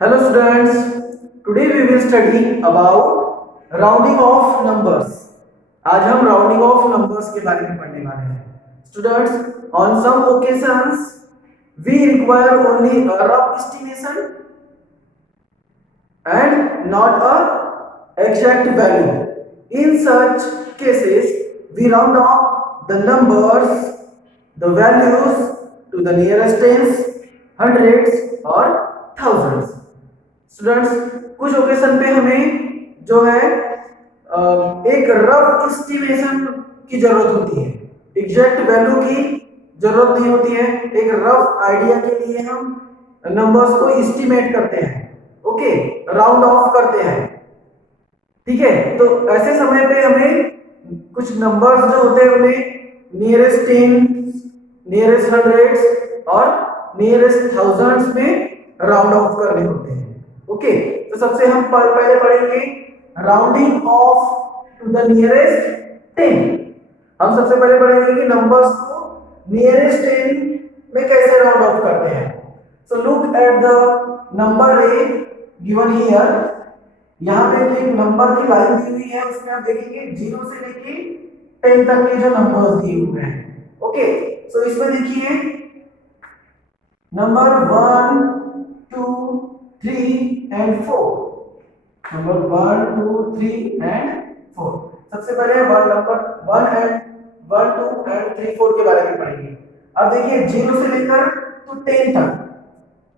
Hello students, today we will study about rounding off numbers. आज हम rounding off numbers के बारे में पढ़ने वाले हैं. Students, on some occasions we require only a rough estimation and not a exact value. In such cases, we round off the numbers, the values to the nearest tens, hundreds or thousands. Students, कुछ occasion पे हमें जो है एक rough estimation की जरूरत होती है. एग्जैक्ट वैल्यू की जरूरत नहीं होती है. एक रफ आइडिया के लिए हम नंबर्स को एस्टिमेट करते हैं. ओके, राउंड ऑफ करते हैं. ठीक है, तो ऐसे समय पे हमें कुछ नंबर्स जो होते हैं उन्हें नियरेस्ट टेन, नियरेस्ट हंड्रेड्स और नियरेस्ट थाउजेंड्स में राउंड ऑफ करने होते हैं. ओके, तो सबसे हम पहले पढ़ेंगे rounding off to the nearest 10. हम सबसे पहले पढ़ेंगे कि नंबर्स को नियरेस्ट 10 में कैसे राउंड ऑफ करते हैं. So look at the number रे गिवन हियर. यहाँ पे एक नंबर की लाइन दी हुई है, उसमें आप देखेंगे 0 से लेके 10 तक के जो नंबर्स दिए हुए हैं. ओके, सो इसमें देखिए नंबर 1, 2, 3 and 4. Number 1, 2, 3 and 4. सबसे पहले नंबर 1 and 1, 2 and 3, 4 के बारे में पढ़ेंगे. अब देखिए 0 से लेकर तो 10 तक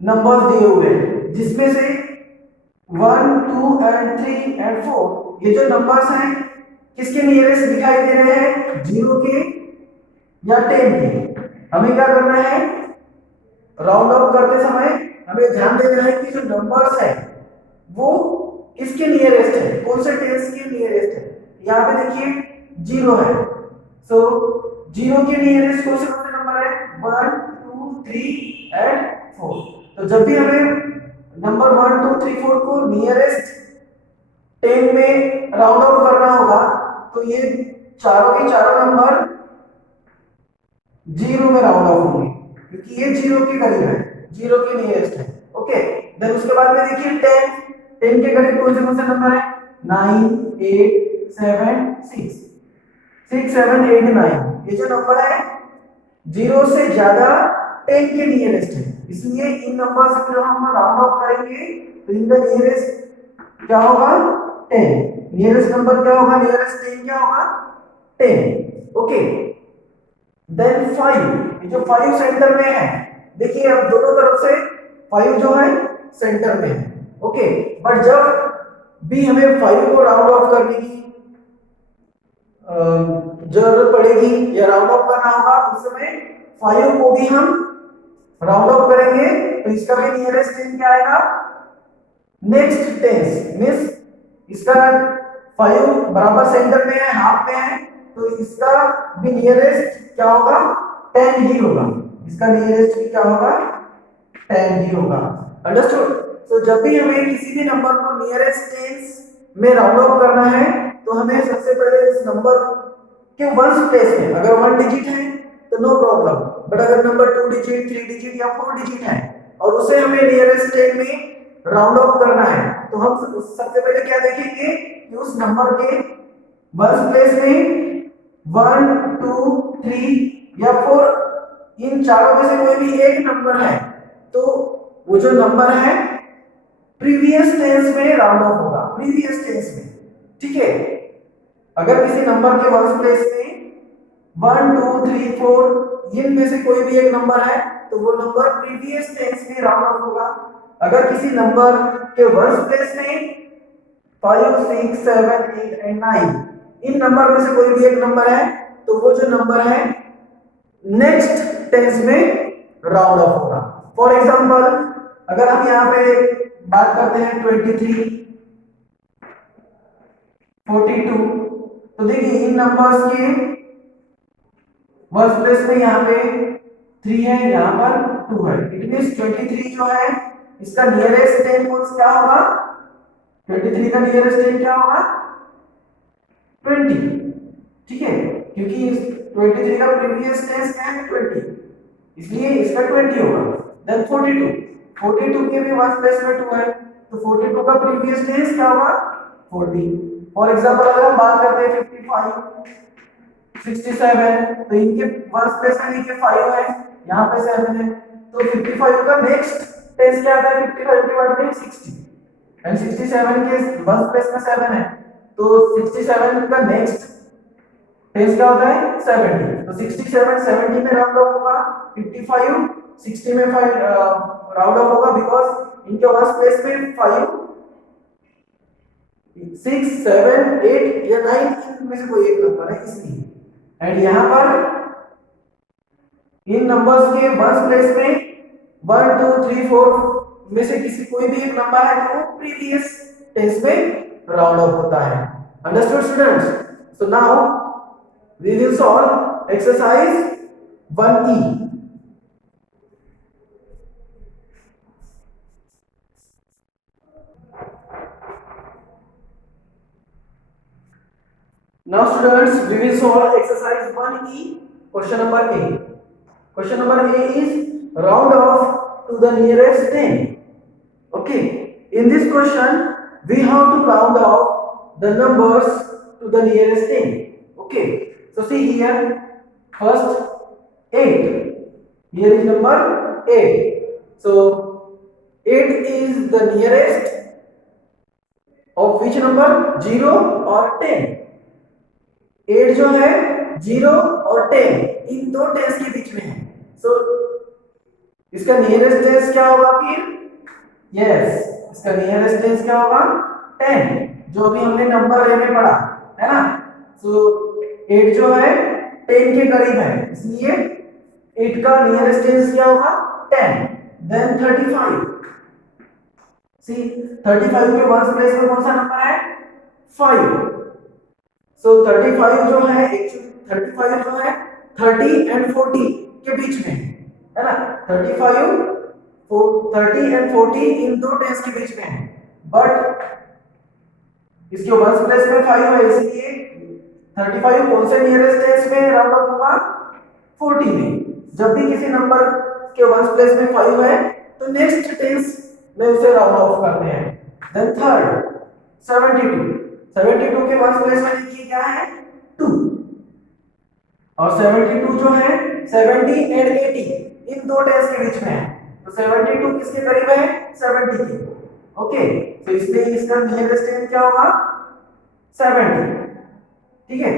नंबर्स दिए हुए हैं, जिसमें से 1, 2 and 3 and 4 ये जो नंबर्स हैं किसके नियरेस्ट दिखाई दे रहे हैं, 0 के या 10 के. हमें क्या करना है, राउंड ऑफ करते समय हमें ध्यान देना है कि जो नंबर्स है वो किसके नियरेस्ट है, कौन से टेंस के नियरेस्ट है. यहाँ पे देखिए 0 है, सो 0 के नियरेस्ट कौन से नंबर है, 1, 2, 3 and 4. तो जब भी हमें नंबर 1, 2, 3, 4 को नियरेस्ट 10 में राउंड ऑफ करना होगा तो ये चारों के चारों नंबर 0 में राउंड ऑफ होंगे, क्योंकि ये 0 के करीब है, 0 के नियरेस्ट है. ओके, देन उसके बाद में देखिए 10 के करीब कौन से नंबर है, 9, 8, 7, 6, 6, 7, 8, 9. ये जो नंबर है 0 से ज्यादा 10 के नियरेस्ट है, इसलिए इन नंबर से जब हम राउंड ऑफ करेंगे तो इनका नियरेस्ट क्या होगा, 10. नियरेस्ट नंबर क्या होगा, नियरेस्ट 10 क्या होगा, 10. Okay, then 5. ये जो 5 सेंटर में है, देखिए अब दोनों तरफ से 5 जो है सेंटर में है. ओके, बट जब भी हमें 5 को राउंड ऑफ करने की जरूरत पड़ेगी या राउंड ऑफ करना होगा, उस समय 5 को भी हम राउंड ऑफ करेंगे तो इसका भी नियरेस्ट 10 क्या आएगा, नेक्स्ट टेंस मींस इसका 5 बराबर सेंटर में है, हाफ में है, तो इसका भी नियरेस्ट क्या होगा, 10 ही होगा. इसका नियरेस्ट भी क्या होगा, 10 ही होगा. अंडरस्टूड. तो जब भी हमें किसी भी नंबर को नियरेस्ट टेंस में राउंड ऑफ करना है तो हमें सबसे पहले उस नंबर के वंस प्लेस में, अगर 1 डिजिट है तो नो प्रॉब्लम, बट अगर नंबर 2 डिजिट, 3 डिजिट या 4 डिजिट है और उसे हमें नियरेस्ट 10 में राउंड ऑफ करना है तो हम सबसे पहले क्या देखेंगे कि उस नंबर के वंस प्लेस में 1, 2, 3 या 4 इन चारों में से कोई भी एक नंबर है तो वो जो नंबर है प्रीवियस टेंस में राउंड ऑफ होगा, प्रीवियस टेंस में. ठीक है, अगर किसी नंबर के वंस प्लेस में 1, 2, 3, 4 इनमें से कोई भी एक नंबर है तो वो नंबर प्रीवियस टेंस में राउंड ऑफ होगा. अगर किसी नंबर के वंस प्लेस में 5, 6, 7, 8 and 9 इन नंबर में से कोई भी एक नंबर है तो वो जो नंबर है नेक्स्ट टेंस में राउंड ऑफ होगा. फॉर एग्जांपल, अगर हम यहाँ पे बात करते हैं 23, 42, तो देखिए इन नंबर्स के वर्स्ट प्लेस में यहाँ पे 3 है, यहाँ पर 2 है. इट मींस 23 जो है इसका नियरेस्ट 10 क्या होगा, 23 का नियरेस्ट 10 क्या होगा, 20. ठीक है, क्योंकि 23 का प्रीवियस टेंस क्या है, 20, इसलिए इसका 20 होगा. देन 42, 42 के भी वन प्लेस में 2 है, तो 42 का प्रीवियस टेंस क्या होगा 40। फॉर एग्जांपल अगर हम बात करते हैं 55 67, तो इनके वन प्लेस में देखिए 5 है, यहाँ पे 7 है, तो 55 का नेक्स्ट टेंस क्या आता है 55 के बाद में 60 एंड 67 के वन प्लेस में 7 है, तो 67 का नेक्स्ट टेंस क्या होता है 70, तो 67 70 में राउंड ऑफ होगा, 55 60 में राउंड ऑफ होगा, बिकॉज इनके वन प्लेस में 5 6 7 8 या 9 इनमें से कोई एक नंबर है इसलिए, एंड यहाँ पर इन नंबर्स के वन प्लेस में 1 2 3 4 में से किसी कोई भी एक नंबर है तो वो प्रीवियस टेंस में राउंड ऑफ होता है। Understood students? So now we will solve exercise 1E। Now students, we will solve exercise 1E, question number A. Question number A is round off to the nearest 10. Okay, in this question we have to round off the numbers to the nearest 10. Okay, so see here, first 8, here is number 8, so 8 is the nearest of which number 0 or 10? 8 जो है 0 और 10 इन दो tense के बीच में है, सो इसका nearest tense क्या होगा फिर? यस, इसका नियरेस्ट टेंस क्या होगा 10, जो अभी हमने नंबर रे में पढ़ा है ना, सो 8 जो है 10 के करीब है, इसलिए 8 का नियरेस्ट टेंस क्या होगा 10, देन 35, सी 35 के वन प्लेस में कौन सा नंबर है 5, सो 35 जो है एक्चुअली 35 जो है 30 एंड 40 के बीच में है ना, 35 30 एंड 40 इन दो टेंस के बीच में है, बट इसके वन प्लेस में 5 है, इसलिए 35 कौन से नियरेस्ट टेंस में राउंड ऑफ होगा 40 में। जब भी किसी नंबर के वन प्लेस में 5 है तो नेक्स्ट टेंस में उसे राउंड ऑफ करते हैं। देन थर्ड 72 के वन प्लेस में देखिए क्या है 2, और 72 जो है 70 एंड 80 इन दो टेंस के बीच में है, तो 72 किसके करीब है 70 के। ओके, तो इसलिए इसका नियरेस्ट टेंस क्या होगा 70, ठीक है,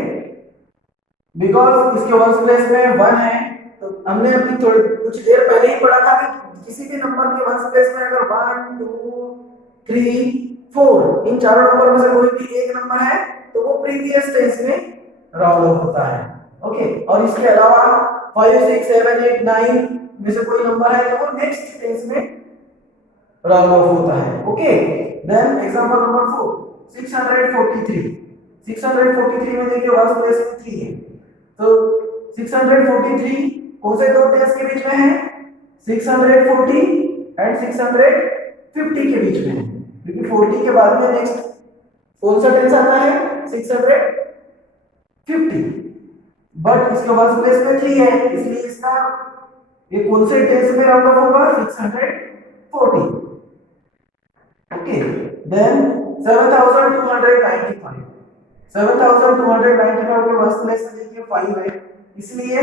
बिकॉज इसके वन प्लेस में 1 है, तो हमने अभी थोड़ी कुछ देर पहले ही पढ़ा था कि किसी भी नंबर के वन प्लेस में अगर 1 2 3 4 इन चारों नंबर में से कोई भी एक नंबर है तो वो प्रीवियस टेंस में राउंड ऑफ होता है। ओके, और इसके अलावा 5 6 7 8 9 में से कोई नंबर है तो वो नेक्स्ट टेंस में राउंड ऑफ होता है। ओके, देन एग्जांपल नंबर 4 643 में देखिए वन प्लेस में 3 है, तो 643 कौन से दो टेंस के बीच में है 640 एंड 650 के बीच में है, क्योंकि 40 के बाद में नेक्स्ट कौन सा टेंस आता है 650, बट इसके वन प्लेस में 3 है, इसलिए इसका ये कौन से टेंस में राउंड ऑफ होगा 640। ओके, देन 7295 के वन प्लेस में देखिए 5 है, इसलिए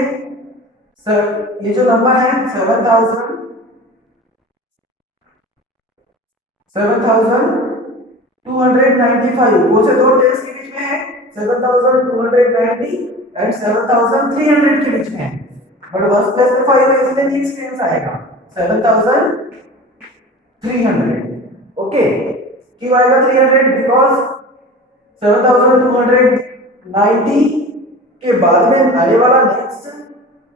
सर ये जो नंबर है 7295 वो से दो टेंस के बीच में है 7290 एंड 7300 के बीच में है, बट वन प्लेस में 5 है इसलिए नेक्स्ट टेंस आएगा 7300। ओके, क्यों आएगा 300? बिकॉज 7290 के बाद में आने वाला नेक्स्ट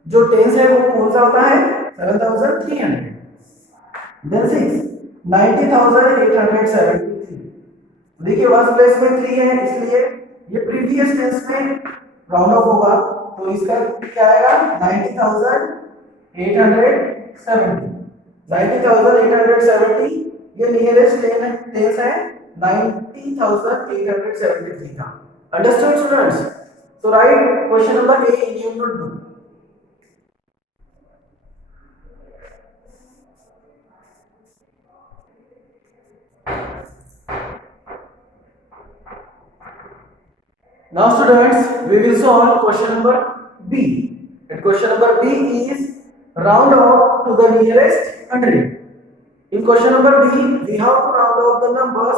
जो टेंस है वो कौन सा होता है 7300। देन 6 90873, देखिए वन प्लेस में 3 है इसलिए ये प्रीवियस टेंस में राउंड ऑफ होगा, तो इसका क्या आएगा 90870 ये नियरेस्ट टेंस है 90873 का। Understood students? So right question number A in your notebook. Now students, we will solve question number B. And question number B is round off to the nearest 100. In question number B, we have to round off the numbers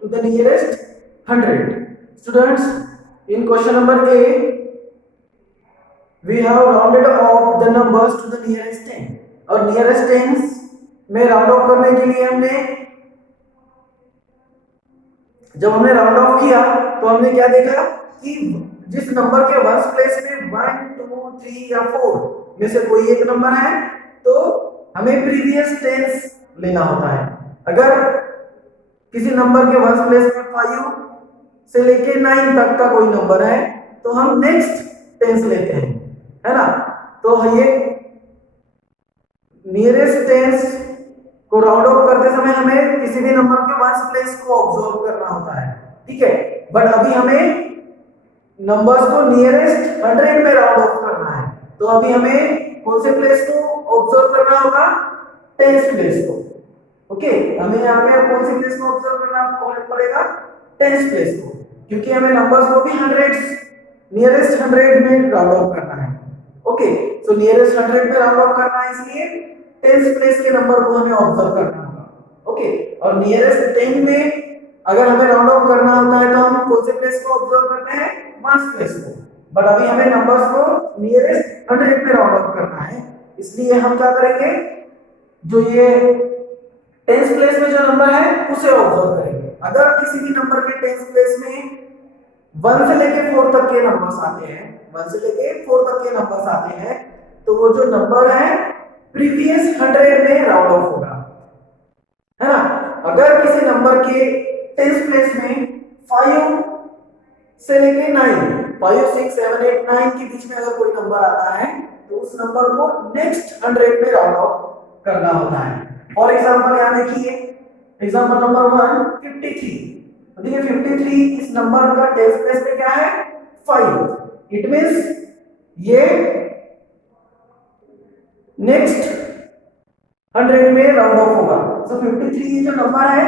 to the nearest 100. Students, in question number A, we have rounded off the numbers to the nearest 10. और nearest 10 में round off करने के लिए जब हमने round of किया तो हमने क्या देखा कि जिस नंबर के वंस प्लेस में 1, 2, 3 या 4 में से कोई एक नंबर है तो हमें प्रीवियस टेंस लेना होता है। अगर किसी नंबर के वंस प्लेस में 5 से लेके 9 तक का कोई नंबर है तो हम नेक्स्ट टेंस लेते हैं, है ना। तो ये नियरेस्ट टेंस को राउंड ऑफ करते समय हमें किसी भी नंबर के वंस प्लेस को ऑब्जर्व करना होता है, ठीक है। बट अभी हमें नंबर्स को नियरेस्ट 100 में राउंड ऑफ करना है, तो अभी हमें कौन से प्लेस को ऑब्जर्व करना होगा? टेंस प्लेस को। ओके, हमें यहाँ पे कौन से प्लेस को ऑब्जर्व करना पड़ेगा? टेंस प्लेस को, क्योंकि हमें नंबर्स को भी नियरेस्ट 100 में राउंड ऑफ करना है। ओके, सो नियरेस्ट 100 में राउंड ऑफ करना है, इसलिए टेंस प्लेस के नंबर को हमें ऑब्जर्व करना होगा। ओके, और नियरेस्ट 10 में अगर हमें राउंड ऑफ करना होता है तो हम कौन से प्लेस को ऑब्जर्व करते हैं? वंस प्लेस को। बट अभी हमें नंबर्स को नियरेस्ट 100 में राउंड ऑफ करना है, इसलिए हम क्या करेंगे? जो ये टेंस प्लेस में जो नंबर है उसे ऑब्जर्व करेंगे। अगर किसी भी नंबर के टेंस प्लेस में 1 से लेके 4 तक के नंबर्स आते हैं, 1 से लेके 4 तक के नंबर्स आते हैं, तो वो जो नंबर है प्रीवियस 100 में राउंड ऑफ होगा, है ना। अगर किसी नंबर के टेंस प्लेस में 5 से लेके 9, 5, 6, 7, 8, 9 के बीच में अगर कोई नंबर आता है तो उस नंबर को नेक्स्ट 100 में राउंड ऑफ करना होता है। फॉर एग्जांपल यहाँ देखिए, एग्जांपल नंबर 1 53। तो देखिए 53 इस नंबर का टेंस प्लेस में क्या है? 5। इट मींस ये नेक्स्ट 100 में राउंड ऑफ होगा। सो 53 ये जो नंबर है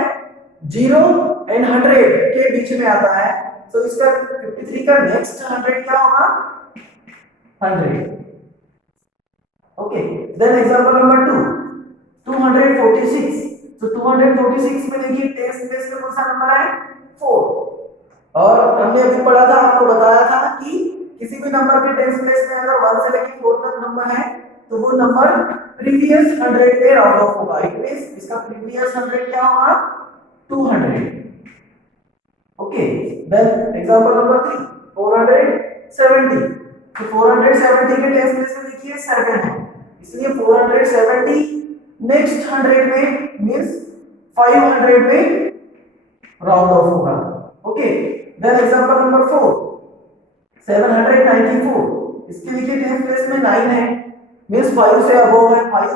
0 एंड 100 के बीच में आता है, तो इसका 53 का नेक्स्ट 100 क्या होगा? 100। Okay, then example number 2 246। तो 246 में देखिए टेंस प्लेस में कौन सा नंबर है? 4। और हमने अभी पढ़ा था, आपको बताया था कि किसी भी नंबर के टेंस प्लेस में अगर 1 से लेकर 4 तक नंबर है तो वो नंबर प्रीवियस 100 पे राउंड ऑफ होगा। इट मींस इसका प्रीवियस 100 क्या होगा? 200। Okay, then example number 3 470। तो 470 के टेंस प्लेस में देखिए 7 है, इसलिए 470 नेक्स्ट 100 में मींस 500 में राउंड ऑफ होगा। Okay, then example number 4 794। इसके देखिए टेंस प्लेस में 9 है, मींस 5 से अबव है। 5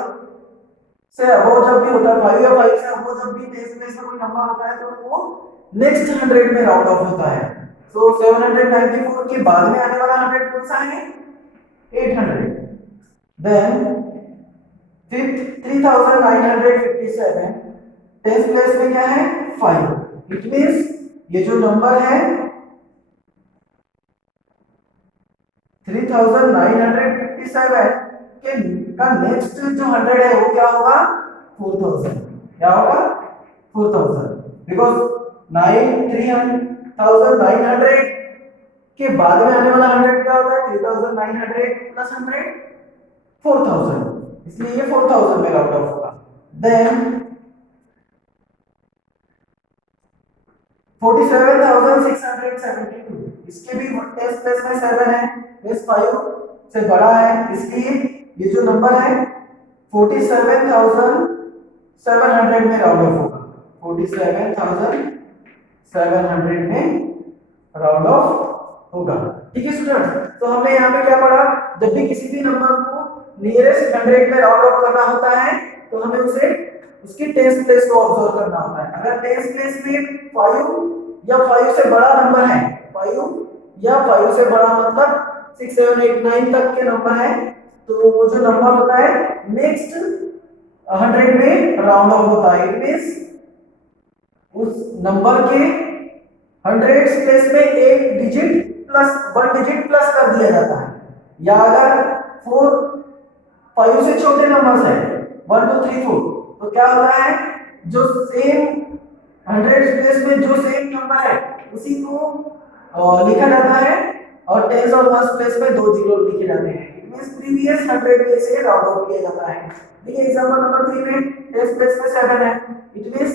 से अबव जब भी होता है, 5 या 5 से अबव जब भी टेंस प्लेस में कोई नंबर होता है तो वो नेक्स्ट 100 में राउंड ऑफ होता है। सो 794 के बाद में आने वाला 100 कौन सा है? 800। देन 3957 टेंस प्लेस में क्या है? 5। इट मींस ये जो नंबर है 3957 के का नेक्स्ट जो 100 है वो क्या होगा? 4000। क्या होगा? 4000, बिकॉज 3900 के बाद में आने वाला 100 क्या होता है? 3900 प्लस 100 4000, इसलिए ये 4000 में राउंड ऑफ होगा। देन 47672, इसके भी टेंस प्लेस में 7 है, मींस 5 से बड़ा है, इसलिए ये जो नंबर है 47700 में राउंड ऑफ होगा। 47700 में राउंड ऑफ होगा। ठीक है स्टूडेंट, तो हमने यहाँ पे क्या पढ़ा? जब भी किसी भी नंबर को नियरेस्ट 100 में राउंड ऑफ करना होता है तो हमें उसे उसकी टेंस प्लेस को ऑब्जर्व करना होता है। अगर टेंस प्लेस में 5 या 5 से बड़ा नंबर है, 5 या 5 से बड़ा मतलब 6, 7, 8, 9 तक के नंबर है, तो वो जो नंबर होता है नेक्स्ट 100 में राउंड ऑफ होता है। इट मींस उस नंबर के 100 प्लेस में एक डिजिट प्लस 1 डिजिट प्लस कर दिया जाता है, या अगर 4 5 से छोटे नंबर्स है 1 2 3 4, तो क्या होता है जो सेम 100 प्लेस में जो सेम नंबर है उसी को लिखा जाता है, और टेंस और वंस प्लेस में 2 जीरो लिखे जाते हैं। इट मींस प्रीवियस 100 में से राउंड ऑफ किया जाता है। देखिए एग्जांपल नंबर 3 में टेंस प्लेस में 7 है, इट मींस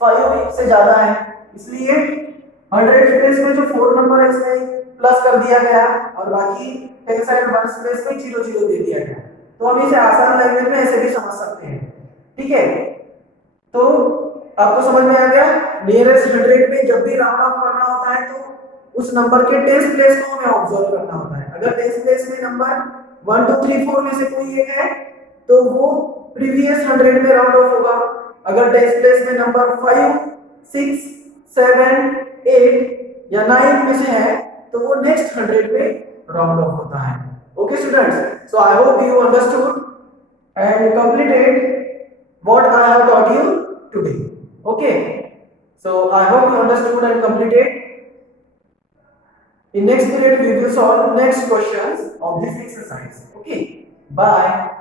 5 से ज्यादा है, इसलिए 100 प्लेस में जो 4 नंबर है इसमें प्लस कर दिया गया और बाकी टेंस एंड वंस प्लेस में 0 0 दे दिया गया। तो हम इसे आसान लैंग्वेज में ऐसे भी समझ सकते हैं। ठीक है, तो आपको समझ में आ गया। नियरेस्ट 100 में जब भी राउंड ऑफ करना होता है तो उस नंबर के टेंस प्लेस को हमें ऑब्जर्व करना होता है। अगर टेंस प्लेस में नंबर 1 2 3 4 में से कोई एक है तो वो प्रीवियस 100 में राउंड ऑफ होगा। अगर टेंस प्लेस में नंबर 5 6 7 8 या 9 में से है तो वो नेक्स्ट 100 में राउंड ऑफ होता है। Okay students, so I hope you understood and completed what I have taught you today. Okay, so I hope you understood and completed. In next period we will solve next questions of this exercise. Okay, bye.